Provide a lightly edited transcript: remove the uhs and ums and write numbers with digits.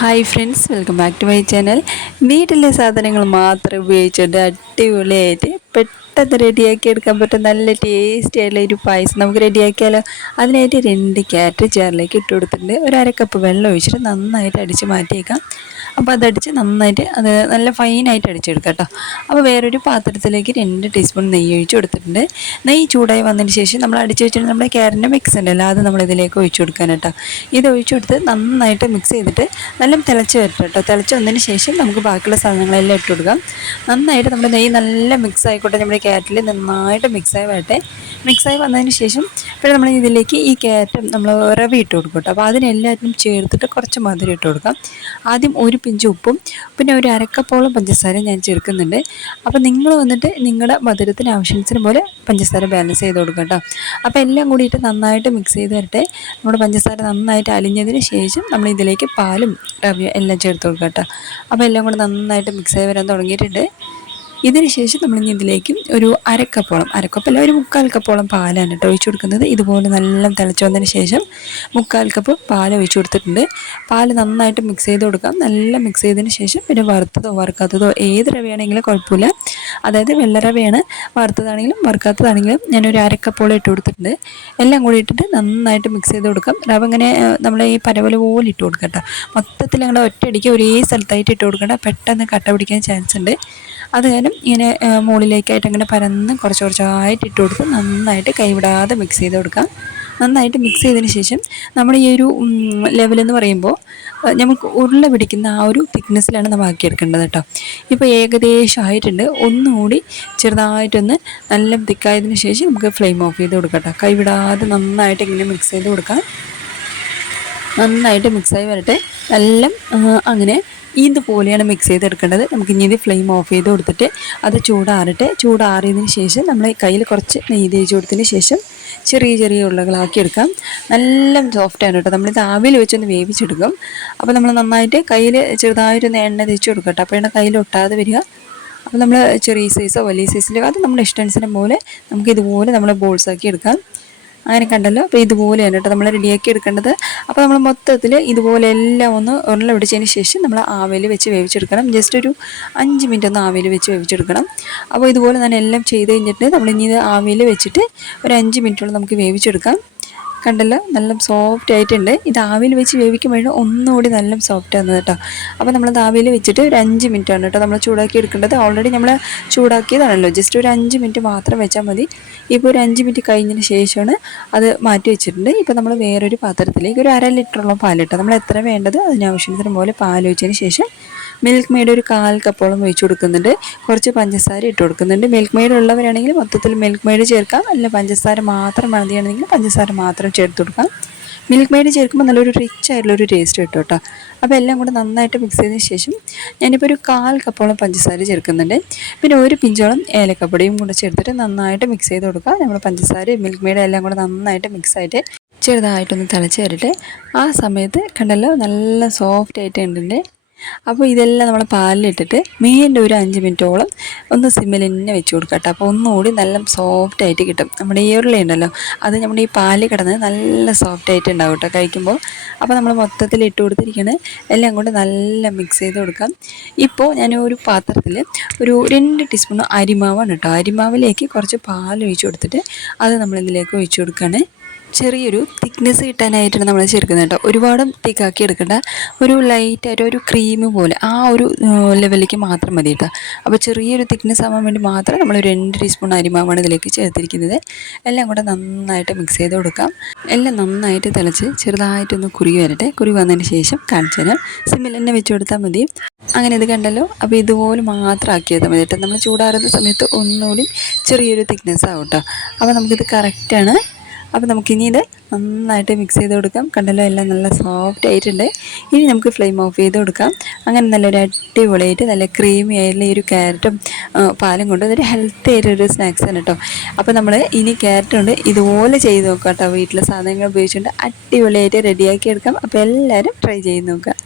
Hi friends, welcome back to my channel. വീട്ടിലെ സാധനങ്ങൾ മാത്രം ഉപയോഗിച്ചിട്ട് അടിപൊളിയായിട്ട് പെട്ടെന്ന് റെഡിയാക്കി എടുക്കാൻ പറ്റും നല്ല ടേസ്റ്റി ആയിട്ടുള്ള ഒരു പായസം നമുക്ക് റെഡിയാക്കിയാലോ. അതിനായിട്ട് 2 ക്യാരറ്റ് ജാറിലേക്ക് ഇട്ട് കൊടുത്തിട്ടുണ്ട്. ഒരു അരക്കപ്പ് വെള്ളം ഒഴിച്ചിട്ട് നന്നായിട്ട് അടിച്ച് മാറ്റിയേക്കാം. അപ്പോൾ അതടിച്ച് നന്നായിട്ട് അത് നല്ല ഫൈനായിട്ട് അടിച്ചെടുക്കാം കേട്ടോ. അപ്പോൾ വേറൊരു പാത്രത്തിലേക്ക് 2 ടീസ്പൂൺ നെയ്യ് ഒഴിച്ച് കൊടുത്തിട്ടുണ്ട്. നെയ്യ് ചൂടായി വന്നതിന് ശേഷം നമ്മൾ അടിച്ച് വെച്ചിട്ട് നമ്മുടെ ക്യാരറ്റിൻ്റെ മിക്സ് ഉണ്ടല്ലോ, അത് നമ്മളിതിലേക്ക് ഒഴിച്ച് കൊടുക്കാൻ കേട്ടോ. ഇത് ഒഴിച്ചു കൊടുത്ത് നന്നായിട്ട് മിക്സ് ചെയ്തിട്ട് നല്ല തിളച്ച് വരട്ടെ കേട്ടോ. തിളച്ച് വന്നതിന് ശേഷം നമുക്ക് ബാക്കിയുള്ള സാധനങ്ങളെല്ലാം ഇട്ട് കൊടുക്കാം. നന്നായിട്ട് നമ്മുടെ നെയ്യ് നല്ല മിക്സ് ആയിക്കോട്ടെ. നമ്മുടെ ക്യാരറ്റിൽ നന്നായിട്ട് മിക്സായി വരട്ടെ. മിക്സായി വന്നതിന് ശേഷം പിന്നെ നമ്മൾ ഇതിലേക്ക് ഈ ക്യാരറ്റും നമ്മൾ റവ ഇട്ട് കൊടുക്കും കേട്ടോ. അപ്പോൾ അതിനെല്ലാത്തിനും ചേർത്തിട്ട് കുറച്ച് മധുരം ഇട്ട് കൊടുക്കാം. ആദ്യം ഒരു പിഞ്ച് ഉപ്പും പിന്നെ ഒരു അരക്കപ്പോളം പഞ്ചസാരയും ഞാൻ ചേർക്കുന്നുണ്ട്. അപ്പോൾ നിങ്ങൾ വന്നിട്ട് നിങ്ങളുടെ മധുരത്തിന് ആവശ്യത്തിന് പോലെ പഞ്ചസാര ബാലൻസ് ചെയ്ത് കൊടുക്കാം കേട്ടോ. അപ്പോൾ എല്ലാം കൂടിയിട്ട് നന്നായിട്ട് മിക്സ് ചെയ്ത് വരട്ടെ. നമ്മുടെ പഞ്ചസാര നന്നായിട്ട് അലിഞ്ഞതിന് ശേഷം നമ്മൾ ഇതിലേക്ക് പാലും റവ എല്ലാം ചേർത്ത് കൊടുക്കാം കേട്ടോ. അപ്പോൾ എല്ലാം കൂടെ നന്നായിട്ട് മിക്സ് ആയി വരാൻ തുടങ്ങിയിട്ടുണ്ട്. ഇതിന് ശേഷം നമ്മളിനി ഇതിലേക്ക് ഒരു അരക്കപ്പല്ല ഒരു 3/4 കപ്പോളം പാലാണ് കേട്ടോ ഒഴിച്ചു കൊടുക്കുന്നത്. ഇതുപോലെ നല്ല തിളച്ച് വന്നതിന് ശേഷം 3/4 കപ്പ് പാൽ ഒഴിച്ചു കൊടുത്തിട്ടുണ്ട്. പാല് നന്നായിട്ട് മിക്സ് ചെയ്ത് കൊടുക്കാം. നല്ല മിക്സ് ചെയ്തതിന് ശേഷം പിന്നെ വറുത്തതോ വറുക്കാത്തതോ ഏത് റവയാണെങ്കിലും കുഴപ്പമില്ല. അതായത് വെള്ള റവയാണ്. വറുത്തതാണെങ്കിലും വറുക്കാത്തതാണെങ്കിലും ഞാനൊരു അരക്കപ്പോളം ഇട്ട് കൊടുത്തിട്ടുണ്ട്. എല്ലാം കൂടി ഇട്ടിട്ട് നന്നായിട്ട് മിക്സ് ചെയ്ത് കൊടുക്കാം. റവ ഇങ്ങനെ നമ്മൾ ഈ പരവല പോലെ ഇട്ട് കൊടുക്കാം കേട്ടോ. മൊത്തത്തിൽ അങ്ങോട്ട് ഒറ്റയടിക്ക് ഒരേ സ്ഥലത്തായിട്ട് ഇട്ട് കൊടുക്കേണ്ട, പെട്ടെന്ന് കട്ട പിടിക്കാൻ ചാൻസ് ഉണ്ട്. അത് കാരണം ഇങ്ങനെ മുകളിലേക്കായിട്ട് അങ്ങനെ പരന്ന് കുറച്ച് കുറച്ചായിട്ട് ഇട്ട് കൊടുത്ത് നന്നായിട്ട് കൈവിടാതെ മിക്സ് ചെയ്ത് കൊടുക്കാം. നന്നായിട്ട് മിക്സ് ചെയ്തതിന് ശേഷം നമ്മുടെ ഈ ഒരു ലെവലെന്ന് പറയുമ്പോൾ നമുക്ക് ഉരുള പിടിക്കുന്ന ആ ഒരു തിക്നെസ്സിലാണ് നമ്മൾ ആക്കിയെടുക്കേണ്ടത് കേട്ടോ. ഇപ്പോൾ ഏകദേശം ആയിട്ടുണ്ട്. ഒന്നുകൂടി ചെറുതായിട്ടൊന്ന് നല്ല തിക്കായതിനു ശേഷം നമുക്ക് ഫ്ലെയിം ഓഫ് ചെയ്ത് കൊടുക്കാം കേട്ടോ. കൈവിടാതെ നന്നായിട്ട് ഇങ്ങനെ മിക്സ് ചെയ്ത് കൊടുക്കാം. നന്നായിട്ട് മിക്സായി വരട്ടെ. എല്ലാം അങ്ങനെ ഇതുപോലെയാണ് മിക്സ് ചെയ്തെടുക്കേണ്ടത്. നമുക്ക് ഇനി ഇത് ഫ്ലെയിം ഓഫ് ചെയ്ത് കൊടുത്തിട്ട് അത് ചൂടാറട്ടെ. ചൂടാറിയതിന് ശേഷം നമ്മൾ കയ്യിൽ കുറച്ച് നെയ്യ് തേച്ച് കൊടുത്തതിന് ശേഷം ചെറിയ ചെറിയ ഉരുളകളാക്കി എടുക്കാം. നല്ല സോഫ്റ്റാണ് കേട്ടോ. നമ്മളിത് ആവിയിൽ വെച്ചൊന്ന് വേവിച്ചെടുക്കും. അപ്പോൾ നമ്മൾ നന്നായിട്ട് കയ്യിൽ ചെറുതായിട്ടൊന്ന് എണ്ണ തേച്ച് കൊടുക്കട്ടെ. അപ്പോൾ എണ്ണ കയ്യിൽ ഒട്ടാതെ വരിക. അപ്പോൾ നമ്മൾ ചെറിയ സൈസോ വലിയ സൈസിലോ അത് നമ്മുടെ ഇഷ്ടാനുസരണം പോലെ നമുക്ക് ഇതുപോലെ നമ്മൾ ബോൾസാക്കി എടുക്കാം. അങ്ങനെ കണ്ടല്ലോ. അപ്പോൾ ഇതുപോലെയാണ് കേട്ടോ നമ്മൾ റെഡിയാക്കി എടുക്കേണ്ടത്. അപ്പോൾ നമ്മൾ മൊത്തത്തിൽ ഇതുപോലെ എല്ലാം ഒന്ന് ഉരുള പിടിച്ചതിന് ശേഷം നമ്മൾ ആവിയിൽ വെച്ച് വേവിച്ചെടുക്കണം. ജസ്റ്റ് ഒരു 5 മിനിറ്റ് ഒന്ന് ആവിയിൽ വെച്ച് വേവിച്ചെടുക്കണം. അപ്പോൾ ഇതുപോലെ ഞാൻ എല്ലാം ചെയ്ത് കഴിഞ്ഞിട്ട് നമ്മളിനി ഇത് ആവിയിൽ വെച്ചിട്ട് ഒരു 5 മിനിറ്റോളം നമുക്ക് വേവിച്ചെടുക്കാം. കണ്ടല്ലോ, നല്ല സോഫ്റ്റ് ആയിട്ടുണ്ട്. ഇത് ആവിയിൽ വെച്ച് വേവിക്കുമ്പോഴും ഒന്നുകൂടി നല്ല സോഫ്റ്റ് ആകുന്നത് കേട്ടോ. അപ്പോൾ നമ്മൾ ആവിയിൽ വെച്ചിട്ട് ഒരു 5 മിനിറ്റാണ് കേട്ടോ നമ്മൾ ചൂടാക്കി എടുക്കേണ്ടത്. ഓൾറെഡി നമ്മൾ ചൂടാക്കിയതാണല്ലോ, ജസ്റ്റ് ഒരു 5 മിനിറ്റ് മാത്രം വെച്ചാൽ മതി. ഇപ്പോൾ ഒരു 5 മിനിറ്റ് കഴിഞ്ഞതിന് ശേഷമാണ് അത് മാറ്റി വെച്ചിട്ടുണ്ട്. ഇപ്പോൾ നമ്മൾ വേറൊരു പാത്രത്തിലേക്ക് ഒരു 1/2 ലിറ്ററോളം പാലിട്ടോ. നമ്മൾ എത്ര വേണ്ടത് അതിനാവശ്യത്തിന് പോലെ പാൽ ഒഴിച്ചതിന് ശേഷം മിൽക്ക് മെയ്ഡ് ഒരു 1/4 കപ്പോളം ഒഴിച്ച് കൊടുക്കുന്നുണ്ട്. കുറച്ച് പഞ്ചസാര ഇട്ട് കൊടുക്കുന്നുണ്ട്. മിൽക്ക് മെയ്ഡ് ഉള്ളവരാണെങ്കിൽ മൊത്തത്തിൽ മിൽക്ക് മെയ്ഡ് ചേർക്കാം. അല്ല പഞ്ചസാര മാത്രം മതിയാണെങ്കിൽ പഞ്ചസാര മാത്രം ചേർത്ത് കൊടുക്കാം. മിൽക്ക് മെയ്ഡ് ചേർക്കുമ്പോൾ നല്ലൊരു റിച്ച് ആയിട്ടുള്ളൊരു ടേസ്റ്റ് കിട്ടും കേട്ടോ. അപ്പോൾ എല്ലാം കൂടെ നന്നായിട്ട് മിക്സ് ചെയ്തതിന് ശേഷം ഞാനിപ്പോൾ ഒരു 1/4 കപ്പോളം പഞ്ചസാര ചേർക്കുന്നുണ്ട്. പിന്നെ ഒരു പിഞ്ചോളം ഏലക്കപ്പൊടിയും കൂടെ ചേർത്തിട്ട് നന്നായിട്ട് മിക്സ് ചെയ്ത് കൊടുക്കുക. നമ്മൾ പഞ്ചസാരയും മിൽക്ക് മെയ്ഡും എല്ലാം കൂടെ നന്നായിട്ട് മിക്സായിട്ട് ചെറുതായിട്ടൊന്ന് തിളച്ച് വരട്ടെ. ആ സമയത്ത് കണ്ടല്ലോ നല്ല സോഫ്റ്റ് ആയിട്ട് ഉണ്ട്. അപ്പോൾ ഇതെല്ലാം നമ്മൾ പാലിലിട്ടിട്ട് വീണ്ടും ഒരു 5 മിനിറ്റോളം ഒന്ന് സിമ്മിൽ തന്നെ വെച്ച് കൊടുക്കാം കേട്ടോ. അപ്പോൾ ഒന്നുകൂടി നല്ല സോഫ്റ്റ് ആയിട്ട് കിട്ടും. നമ്മുടെ ഈ ഉരുളയുണ്ടല്ലോ അത് നമ്മുടെ ഈ പാലിൽ കിടന്ന് നല്ല സോഫ്റ്റ് ആയിട്ട് ഉണ്ടാവും കേട്ടോ കഴിക്കുമ്പോൾ. അപ്പോൾ നമ്മൾ മൊത്തത്തിൽ ഇട്ട് കൊടുത്തിരിക്കുന്നത് എല്ലാം കൊണ്ട് നല്ല മിക്സ് ചെയ്ത് കൊടുക്കാം. ഇപ്പോൾ ഞാൻ ഒരു പാത്രത്തിൽ ഒരു 2 ടീസ്പൂൺ അരിമാവാണ് കേട്ടോ. അരിമാവിലേക്ക് കുറച്ച് പാൽ ഒഴിച്ച് കൊടുത്തിട്ട് അത് നമ്മളിതിലേക്ക് ഒഴിച്ച് കൊടുക്കുകയാണ്. ചെറിയൊരു തിക്നെസ് കിട്ടാനായിട്ടാണ് നമ്മൾ ചേർക്കുന്നത് കേട്ടോ. ഒരുപാട് തിക്കാക്കി എടുക്കേണ്ട, ഒരു ലൈറ്റായിട്ട് ഒരു ക്രീം പോലെ ആ ഒരു ലെവലിലേക്ക് മാത്രം മതി കേട്ടോ. അപ്പോൾ ചെറിയൊരു തിക്നെസ് ആവാൻ വേണ്ടി മാത്രം നമ്മൾ 2 ടീസ്പൂൺ അരിമാവാണ് ഇതിലേക്ക് ചേർത്തിരിക്കുന്നത്. എല്ലാം കൂടെ നന്നായിട്ട് മിക്സ് ചെയ്ത് കൊടുക്കാം. എല്ലാം നന്നായിട്ട് തിളച്ച് ചെറുതായിട്ടൊന്ന് കുറുകി വരട്ടെ. കുറുകി വന്നതിന് ശേഷം കാണിച്ചു തരാം. സിമ്മിൽ തന്നെ വെച്ച് കൊടുത്താൽ മതി. അങ്ങനെ ഇത് കണ്ടല്ലോ. അപ്പോൾ ഇതുപോലെ മാത്രം ആക്കിയാൽ മതി കേട്ടോ. നമ്മൾ ചൂടാറുന്ന സമയത്ത് ഒന്നുകൂടി ചെറിയൊരു തിക്നെസ് ആവും കേട്ടോ. അപ്പോൾ നമുക്കിത് കറക്റ്റാണ്. അപ്പോൾ നമുക്കിനി ഇത് നന്നായിട്ട് മിക്സ് ചെയ്ത് കൊടുക്കാം. കണ്ടല്ലോ, എല്ലാം നല്ല സോഫ്റ്റ് ആയിട്ടുണ്ട്. ഇനി നമുക്ക് ഫ്ലെയിം ഓഫ് ചെയ്ത് കൊടുക്കാം. അങ്ങനെ നല്ലൊരു അടിപൊളിയായിട്ട് നല്ല ക്രീമി ആയിട്ടുള്ള ഈ ഒരു ക്യാരറ്റും പാലും കൊണ്ട് അതൊരു ഹെൽത്തി ആയിട്ടൊരു സ്നാക്സാണ് കേട്ടോ. അപ്പോൾ നമ്മൾ ഇനി ക്യാരറ്റ് കൊണ്ട് ഇതുപോലെ ചെയ്ത് നോക്കാം കേട്ടോ. വീട്ടിലെ സാധനങ്ങൾ ഉപയോഗിച്ചുകൊണ്ട് അടിപൊളിയായിട്ട് റെഡിയാക്കി എടുക്കാം. അപ്പോൾ എല്ലാവരും ട്രൈ ചെയ്ത് നോക്കാം.